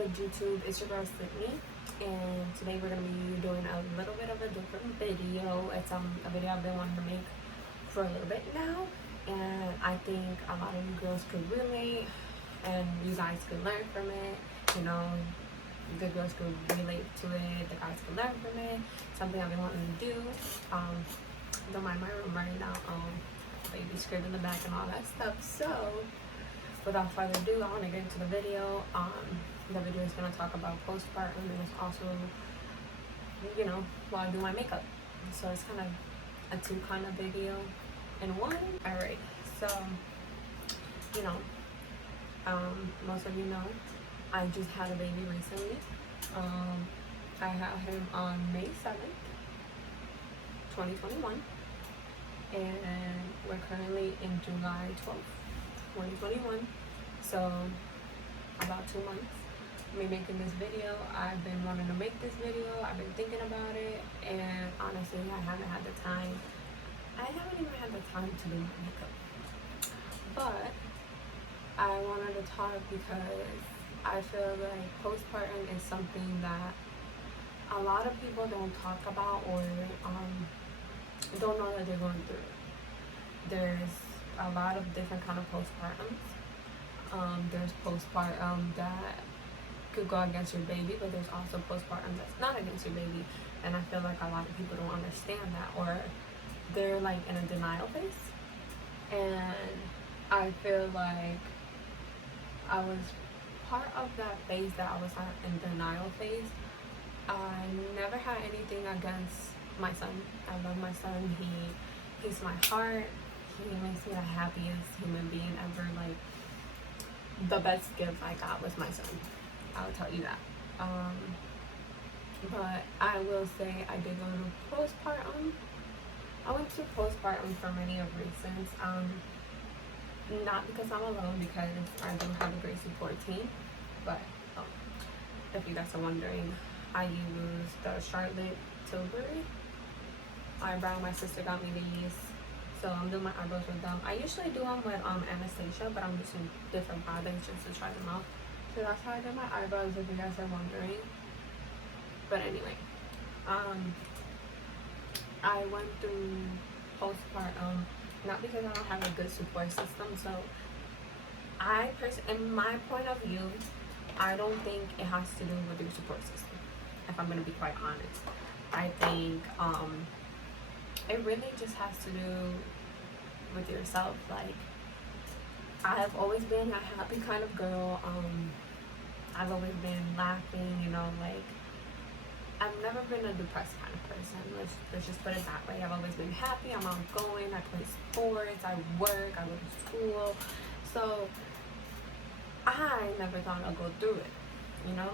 good, YouTube? It's your girl Sydney, and today we're gonna be doing a little bit of a different video. It's a video I've been wanting to make for a little bit now, and I think a lot of you girls could relate, and you guys could learn from it. You know, the girls could relate to it, the guys could learn from it. Something I've been wanting to do. Don't mind my room right now. Baby script in the back and all that stuff. So, without further ado, I want to get into the video. The video is going to talk about postpartum, and it's also, you know, while I do my makeup. So it's kind of a two kind of video in one. Alright, so, you know, most of you know, I just had a baby recently. I had him on May 7th, 2021. And we're currently in July 12th, 2021. So about 2 months me making this video. I've been wanting to make this video. I've been thinking about it, and honestly I haven't had the time. I haven't even had the time to do my makeup. But I wanted to talk because I feel like postpartum is something that a lot of people don't talk about, or don't know that they're going through. There's a lot of different kind of postpartums. There's postpartum that could go against your baby, but there's also postpartum that's not against your baby. And I feel like a lot of people don't understand that, or they're like in a denial phase. And I feel like I was part of that phase, that I was in denial phase. I never had anything against my son. I love my son. He's my heart. He makes me the happiest human being ever. Like, the best gift I got was my son. I'll tell you that. But I will say I did go to postpartum. I went to postpartum for many of reasons. Not because I'm alone, because I do have a great support team. But if you guys are wondering, I use the Charlotte Tilbury eyebrow. My sister got me these, so I'm doing my eyebrows with them. I usually do them with Anastasia, but I'm using different products just to try them out. So that's how I did my eyebrows, if you guys are wondering. But anyway, I went through postpartum not because I don't have a good support system. So in my point of view, I don't think it has to do with your support system. If I'm gonna be quite honest, I think it really just has to do with yourself. Like, I've always been a happy kind of girl. I've always been laughing, you know, like, I've never been a depressed kind of person. Let's just put it that way. I've always been happy. I'm outgoing. I play sports. I work. I go to school. So I never thought I'd go through it, you know.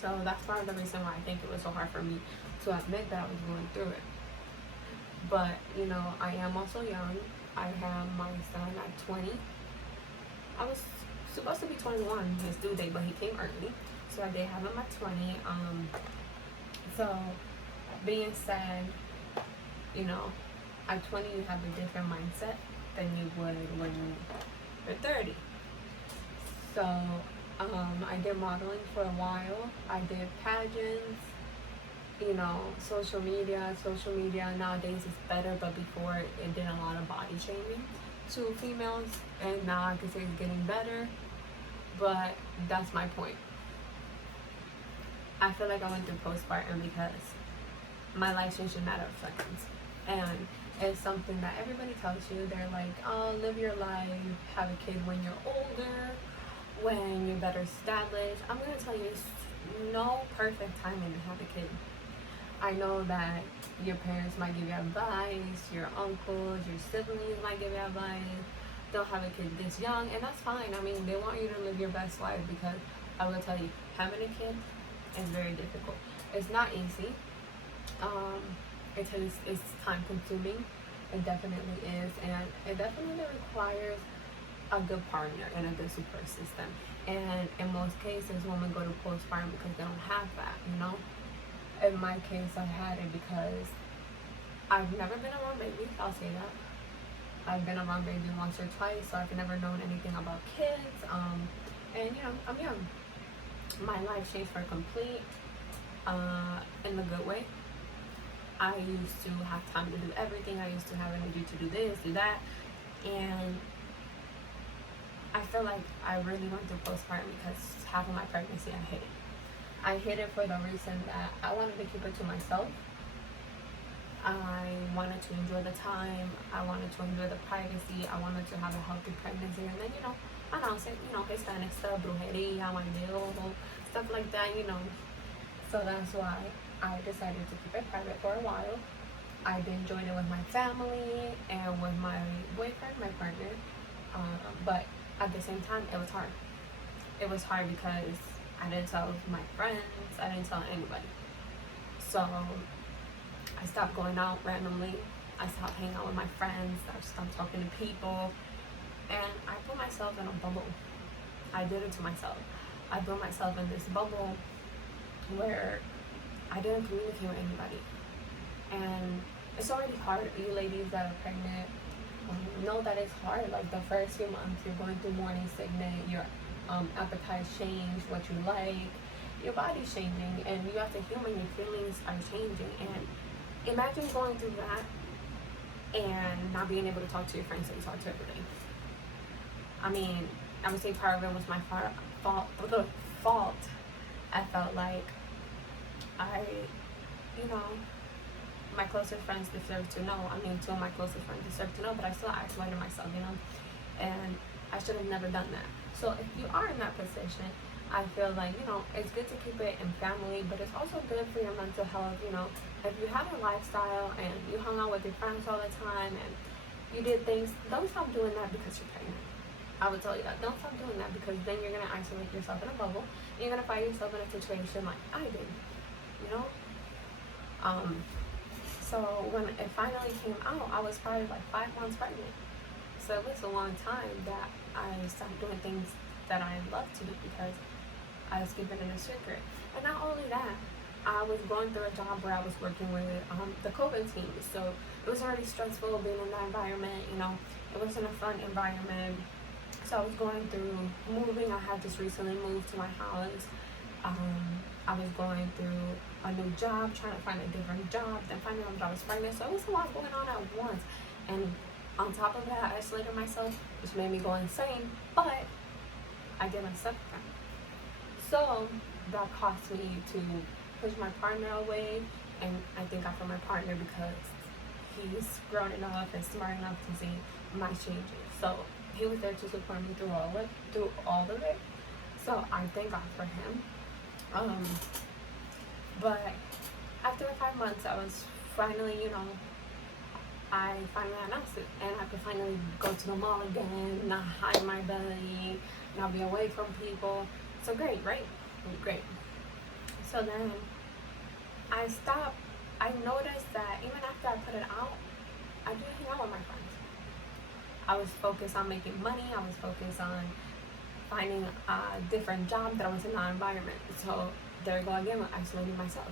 So that's part of the reason why I think it was so hard for me to admit that I was going through it. But, you know, I am also young. I have my son at 20. I was supposed to be 21 his due date, but he came early. So I did have him at 20. So being said, you know, at 20 you have a different mindset than you would when you're 30. So I did modeling for a while. I did pageants, you know, social media. Social media nowadays is better, but before it did a lot of body shaming to females, and now I can say it's getting better. But that's my point. I feel like I went through postpartum because my life changed in a matter of seconds. And it's something that everybody tells you. They're like, oh, live your life, have a kid when you're older, when you're better established. I'm going to tell you, it's no perfect timing to have a kid. I know that your parents might give you advice, your uncles, your siblings might give you advice. Don't have a kid this young, and that's fine. I mean, they want you to live your best life, because I will tell you, having a kid is very difficult. It's not easy. It's time consuming. It definitely is, and it definitely requires a good partner and a good support system. And in most cases, women go to postpartum because they don't have that, you know. In my case, I had it because I've never been around babies. I'll say that. I've been around babies once or twice, so I've never known anything about kids. And you know, I'm young. my life changed for complete, in the good way. I used to have time to do everything. I used to have energy to do this, do that, and I feel like I really went through postpartum because half of my pregnancy I hid it. I hid it for the reason that I wanted to keep it to myself. I wanted to enjoy the time. I wanted to enjoy the privacy. I wanted to have a healthy pregnancy. And then, announce it, Hispanic stuff, brujeria, mandillo, stuff like that, So that's why I decided to keep it private for a while. I've enjoyed it with my family and with my boyfriend, my partner. But at the same time, it was hard. It was hard because I didn't tell my friends. I didn't tell anybody. So I stopped going out randomly. I stopped hanging out with my friends. I stopped talking to people. And I put myself in a bubble. I did it to myself. I put myself in this bubble where I didn't communicate with anybody. And it's already hard. You ladies that are pregnant know that it's hard. Like the first few months, you're going through morning sickness. Your appetite change, what you like. Your body's changing. And you have to human. Your feelings are changing. And imagine going through that and not being able to talk to your friends that you talk to every day. I mean, I would say part of it was my fault. I felt like my closest friends deserve to know. I mean, two of my closest friends deserve to know, but I still isolated myself, and I should have never done that. So if you are in that position, I feel like, it's good to keep it in family, but it's also good for your mental health. If you have a lifestyle and you hung out with your friends all the time and you did things, don't stop doing that because you're pregnant. I would tell you that. Don't stop doing that because then you're going to isolate yourself in a bubble. You're going to find yourself in a situation like I did, So when it finally came out, I was probably like 5 months pregnant. So it was a long time that I stopped doing things that I love to do because I was keeping it a secret. And not only that, I was going through a job where I was working with the COVID team. So it was already stressful being in that environment. It wasn't a fun environment. So I was going through moving. I had just recently moved to my house. I was going through a new job, trying to find a different job, then finding out that I was pregnant. So it was a lot going on at once. And on top of that, I isolated myself, which made me go insane. But I didn't accept that. So that caused me to push my partner away. And I thank God for my partner because he's grown enough and smart enough to see my changes. So he was there to support me through all of it. So I thank God for him. But after 5 months, I was finally, I finally announced it, and I could finally go to the mall again, not hide my belly, not be away from people. So great, right? Great. So then I noticed that even after I put it out, I didn't hang out with my friends. I was focused on making money. I was focused on finding a different job that was in that environment. So there I go again, isolating myself.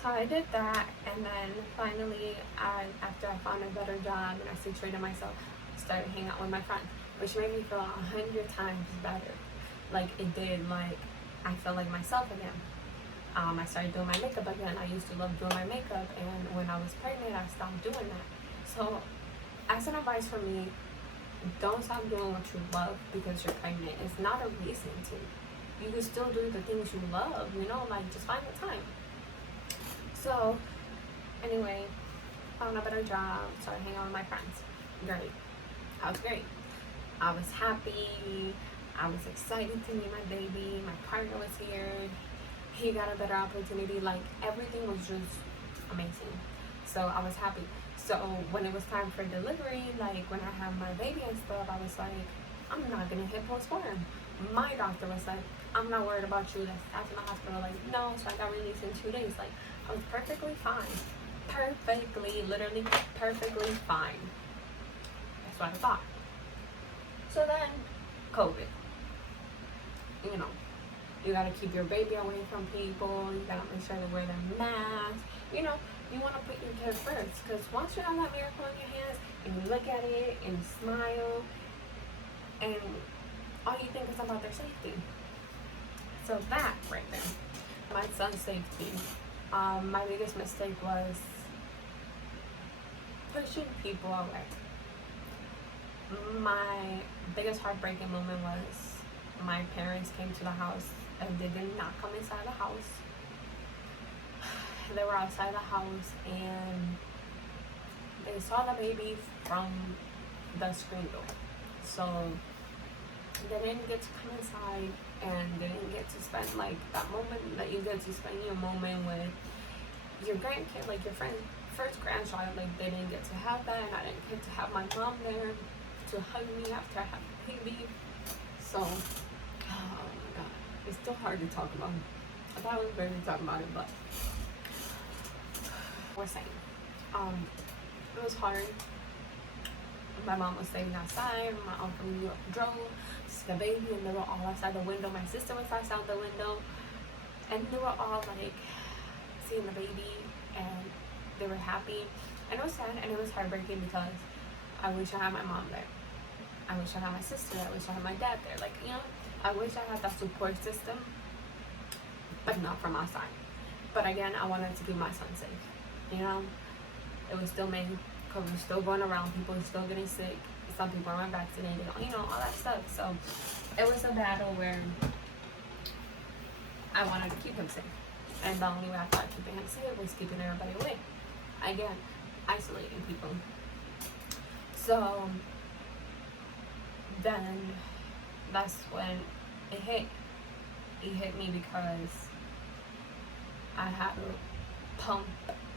So I did that, and then finally, after I found a better job and I situated myself, started hanging out with my friends, which made me feel 100 times better. Like it did. Like I felt like myself again. I started doing my makeup again. I used to love doing my makeup, and when I was pregnant, I stopped doing that. So as an advice for me, don't stop doing what you love because you're pregnant. It's not a reason to. You can still do the things you love, just find the time. So, anyway, found a better job, started hanging out with my friends. Great. I was great. I was happy. I was excited to meet my baby. My partner was here. He got a better opportunity. Like, everything was just amazing. So, I was happy. So, when it was time for delivery, like, when I had my baby and stuff, I was like, I'm not going to hit postpartum. My doctor was like, I'm not worried about you. That's in the hospital. Like, no. So, I got released in 2 days. Like, I was perfectly fine. Literally perfectly fine. That's what I thought. So then, COVID. You gotta keep your baby away from people. You gotta make sure they wear their masks. You want to put your kid first. Because once you have that miracle in your hands, and you look at it, and you smile, and all you think is about their safety. So that right there, my son's safety. My biggest mistake was pushing people away. My biggest heartbreaking moment was my parents came to the house and they did not come inside the house. They were outside the house and they saw the baby from the screen door. So they didn't get to come inside and they didn't get to spend like that moment that you get to spend your moment with your grandkid, like your friend, first grandchild. Like they didn't get to have that, and I didn't get to have my mom there to hug me after I had the baby. So, oh my god, it's still hard to talk about. I thought I was ready to talk about it, but we're saying, it was hard. My mom was staying outside. My uncle from New York drove to see the baby, and they were all outside the window. My sister was outside the window, and they were all like seeing the baby, and they were happy. And it was sad, and it was heartbreaking because I wish I had my mom there. I wish I had my sister. I wish I had my dad there. Like, you know, I wish I had that support system, but not from my side. But again, I wanted to keep my son safe. You know, it was still May. COVID was still going around. People were still getting sick. Some people weren't vaccinated. You know, all that stuff. So it was a battle where I wanted to keep him safe. And the only way I thought keeping him safe was keeping everybody away. Again, isolating people. So then that's when it hit. It hit me because I had to pump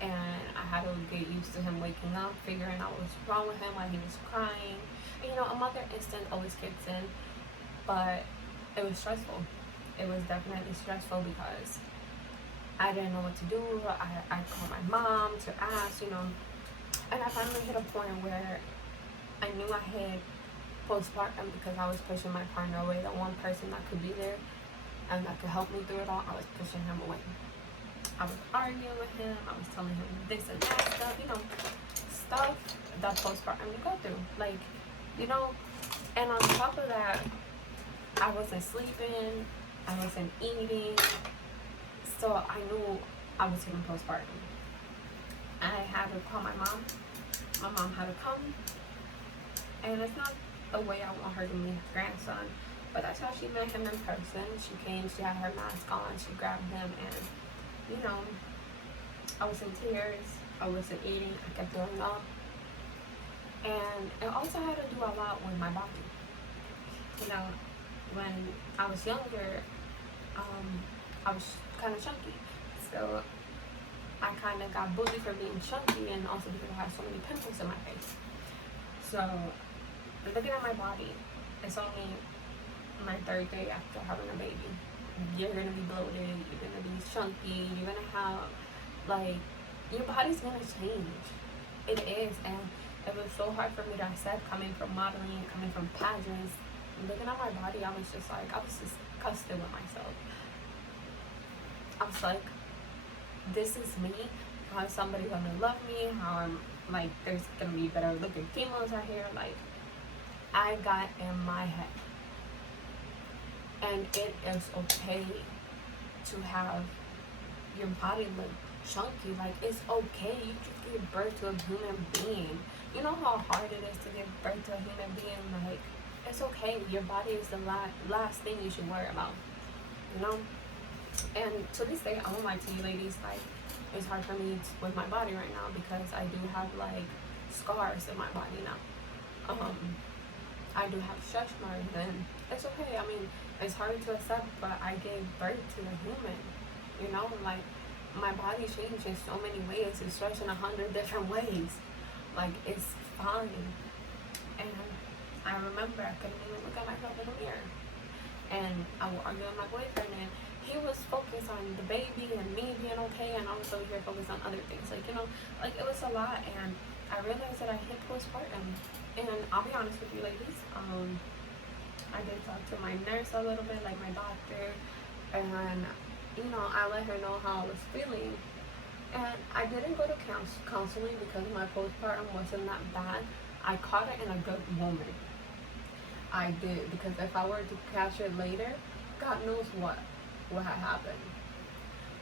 and I had to get used to him waking up, figuring out what's wrong with him, why he was crying. And, you know, a mother instinct always kicks in, but it was stressful. It was definitely stressful because I didn't know what to do. I called my mom to ask, you know, and I finally hit a point where I knew I had postpartum because I was pushing my partner away. The one person that could be there and that could help me through it all, I was pushing him away. I was arguing with him. I was telling him this and that stuff, you know, stuff that postpartum you go through. Like, you know, and on top of that, I wasn't sleeping. I wasn't eating. So I knew I was having postpartum. I had to call my mom. My mom had to come. And it's not the way I want her to meet her grandson, but that's how she met him in person. She came, she had her mask on, she grabbed him, and, you know, I was in tears. I wasn't eating. I kept throwing up. And it also had to do a lot with my body. You know, when I was younger, I was kind of chunky. So I kind of got bullied for being chunky, and also because I had so many pimples in my face. So looking at my body, it's only my third day after having a baby. You're gonna be bloated, you're gonna be chunky, you're gonna have, like, your body's gonna change. It is, and it was so hard for me to accept coming from modeling, coming from pageants. Looking at my body, I was just like, I was disgusted with myself. I was like, this is me. How is somebody gonna love me? How I'm, like, there's gonna be better looking females out here. Like, I got in my head. And it is okay to have your body look chunky. Like, it's okay. You just give birth to a human being. You know how hard it is to give birth to a human being? Like, it's okay. Your body is the last thing you should worry about. You know? And to this day, I won't lie to you ladies, like, it's hard for me with my body right now because I do have, like, scars in my body now. I do have stretch marks, and it's okay. I mean, it's hard to accept, but I gave birth to a human. You know, like, my body changed in so many ways. It's stretched in 100 different ways. Like, it's fine. And I remember I couldn't even look at myself in the mirror. And I would argue with my boyfriend, and he was focused on the baby and me being okay, and I was over here focused on other things. Like, you know, like, it was a lot, and I realized that I hit postpartum. And I'll be honest with you ladies, I did talk to my nurse a little bit, like my doctor, and, you know, I let her know how I was feeling. And I didn't go to counseling because my postpartum wasn't that bad. I caught it in a good moment. I did, because if I were to catch it later, God knows what what had happened.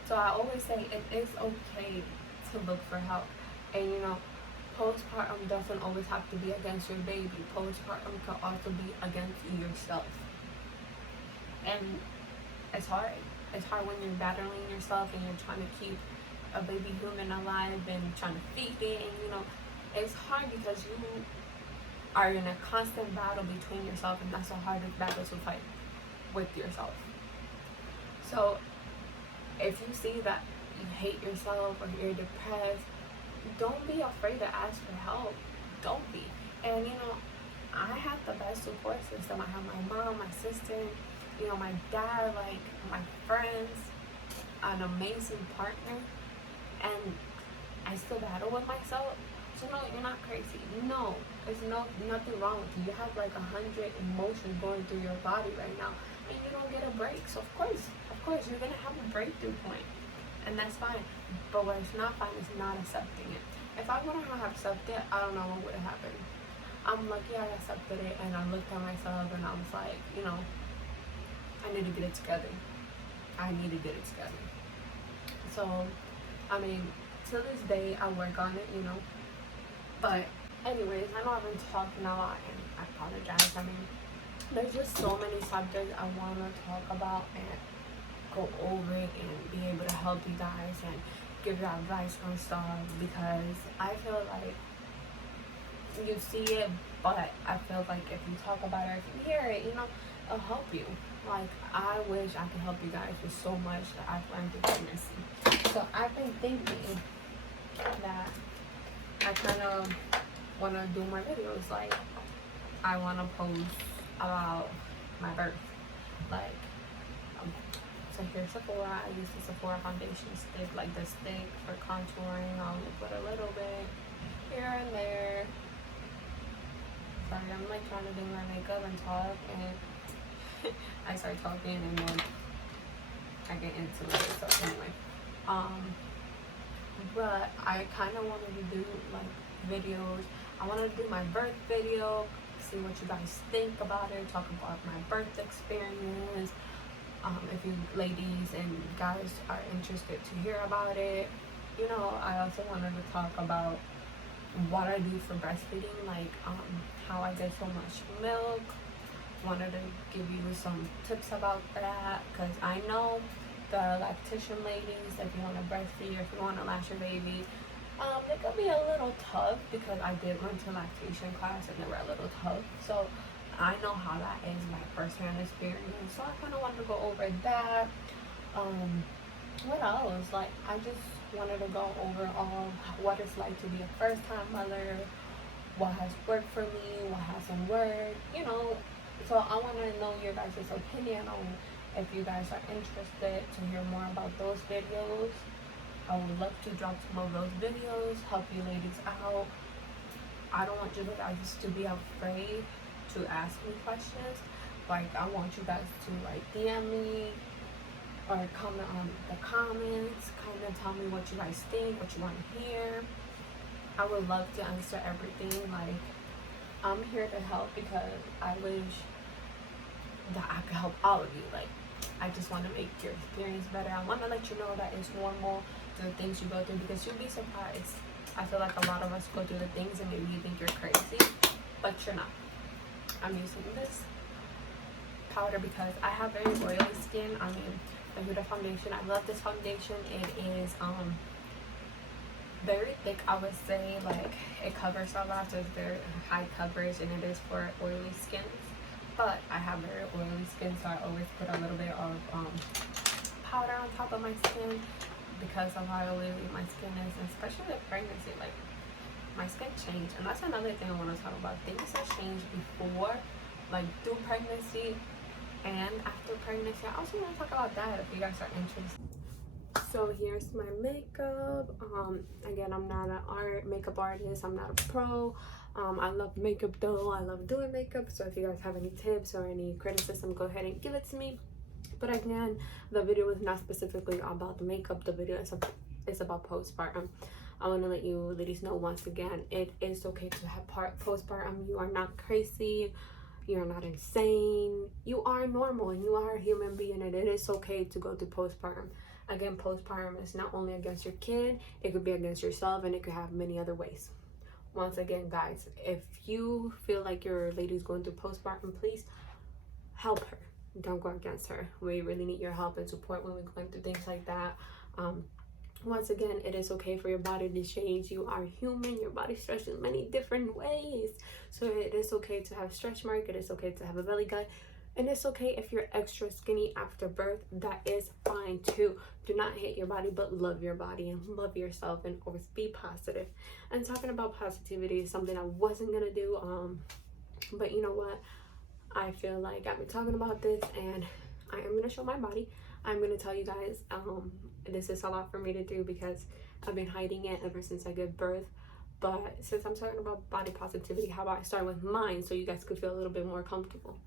So I always say it is okay to look for help. And you know, postpartum doesn't always have to be against your baby. Postpartum can also be against yourself. And it's hard. It's hard when you're battling yourself and you're trying to keep a baby human alive and trying to feed it. And you know, it's hard because you are in a constant battle between yourself, and that's the hardest battle to fight, with yourself. So if you see that you hate yourself or you're depressed, don't be afraid to ask for help. Don't be. And you know, I have the best support system. I have my mom, my sister, you know, my dad, like my friends, an amazing partner, and I still battle with myself. So no, you're not crazy. No, there's nothing wrong with you. You have like 100 emotions going through your body right now, and you don't get a break. So of course, you're gonna have a breakthrough point, and that's fine. But what is not fine is not accepting it. If I wouldn't have accepted it, I don't know what would have happened. I'm lucky I accepted it, and I looked at myself, and I was like, you know, I need to get it together. I need to get it together. So, I mean, to this day, I work on it, you know. But anyways, I know I've been talking a lot, and I apologize. I mean, there's just so many subjects I want to talk about and go over it and be able to help you guys and give you advice on stuff, because I feel like you see it, but I feel like if you talk about it, if you hear it, you know, it'll help you. Like, I wish I could help you guys with so much that I've learned through pregnancy. So I've been thinking that I kind of want to do more videos. Like, I want to post about my birth. Like, so here's Sephora. I use the Sephora foundation stick, like the stick for contouring. I'll put a little bit here and there. Sorry, I'm like trying to do my makeup and talk, and I start talking and then I get into it. So anyway, but I kind of wanted to do like videos. I wanted to do my birth video, see what you guys think about it, talk about my birth experience. If you ladies and guys are interested to hear about it, you know, I also wanted to talk about what I do for breastfeeding, like how I get so much milk. Wanted to give you some tips about that, because I know the lactation ladies, if you want to breastfeed or if you want to latch your baby, it could be a little tough, because I did run to lactation class and they were a little tough. So I know how that is, my first-hand experience. So I kind of wanted to go over that. What else? Like, I just wanted to go over all what it's like to be a first-time mother, what has worked for me, what hasn't worked, you know. So I want to know your guys' opinion on if you guys are interested to hear more about those videos. I would love to drop some of those videos, help you ladies out. I don't want you guys to be afraid to ask me questions. Like, I want you guys to like DM me or comment on the comments, kind of tell me what you guys think, what you want to hear. I would love to answer everything. Like, I'm here to help, because I wish that I could help all of you. Like, I just want to make your experience better. I want to let you know that it's normal, the things you go through, because you'll be surprised. I feel like a lot of us go through the things and maybe you think you're crazy, but you're not. I'm using this powder because I have very oily skin. I mean, the Huda foundation, I love this foundation. It is very thick, I would say. Like, it covers a lot, so it's very high coverage, and it is for oily skins. But I have very oily skin, so I always put a little bit of powder on top of my skin, because of how oily my skin is, and especially with pregnancy. Like, my skin changed, and that's another thing I want to talk about. Things have changed before, like through pregnancy and after pregnancy. I also want to talk about that if you guys are interested. So here's my makeup. Again, I'm not an makeup artist. I'm not a pro. I love makeup though. I love doing makeup. So if you guys have any tips or any criticism, go ahead and give it to me. But again, the video is not specifically about the makeup. The video is about postpartum. I want to let you ladies know once again, it is okay to have postpartum. You are not crazy. You're not insane. You are normal and you are a human being, and it is okay to go through postpartum. Again, postpartum is not only against your kid, it could be against yourself, and it could have many other ways. Once again, guys, if you feel like your lady's going through postpartum, please help her. Don't go against her. We really need your help and support when we're going through things like that. Once again, it is okay for your body to change. You are human. Your body stretches in many different ways. So it is okay to have stretch mark. It is okay to have a belly gut. And it's okay if you're extra skinny after birth. That is fine too. Do not hate your body, but love your body and love yourself, and always be positive. And talking about positivity is something I wasn't gonna do. But you know what? I feel like I've been talking about this, and I am gonna show my body. I'm gonna tell you guys, this is a lot for me to do because I've been hiding it ever since I gave birth. But since I'm talking about body positivity, how about I start with mine so you guys could feel a little bit more comfortable.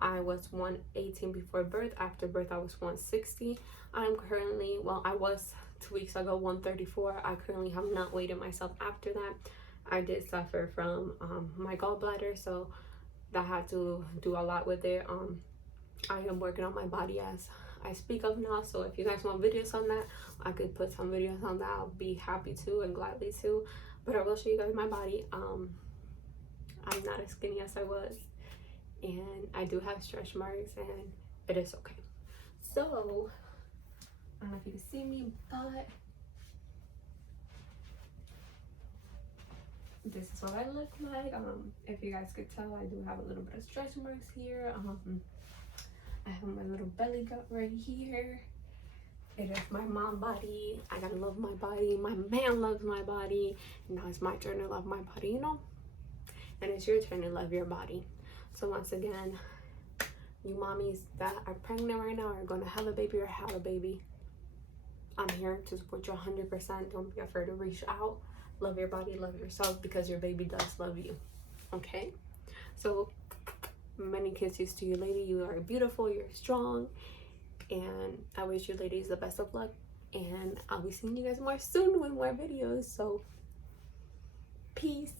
I was 118 before birth. After birth, I was 160. I'm currently, well, I was 2 weeks ago 134. I currently have not weighed myself after that. I did suffer from my gallbladder, so that had to do a lot with it. I am working on my body as I speak of now, so if you guys want videos on that, I could put some videos on that. I'll be happy to and gladly to, but I will show you guys my body. I'm not as skinny as I was, and I do have stretch marks, and it is okay. So I don't know if you can see me, but this is what I look like. If you guys could tell, I do have a little bit of stretch marks here. I have my little belly gut right here. It is my mom body. I gotta love my body. My man loves my body. Now it's my turn to love my body, you know? And it's your turn to love your body. So once again, you mommies that are pregnant right now, are gonna have a baby or have a baby, I'm here to support you 100%. Don't be afraid to reach out. Love your body, love yourself, because your baby does love you. Okay? So many kisses to you, lady. You are beautiful, you're strong, and I wish you ladies the best of luck, and I'll be seeing you guys more soon with more videos. So peace.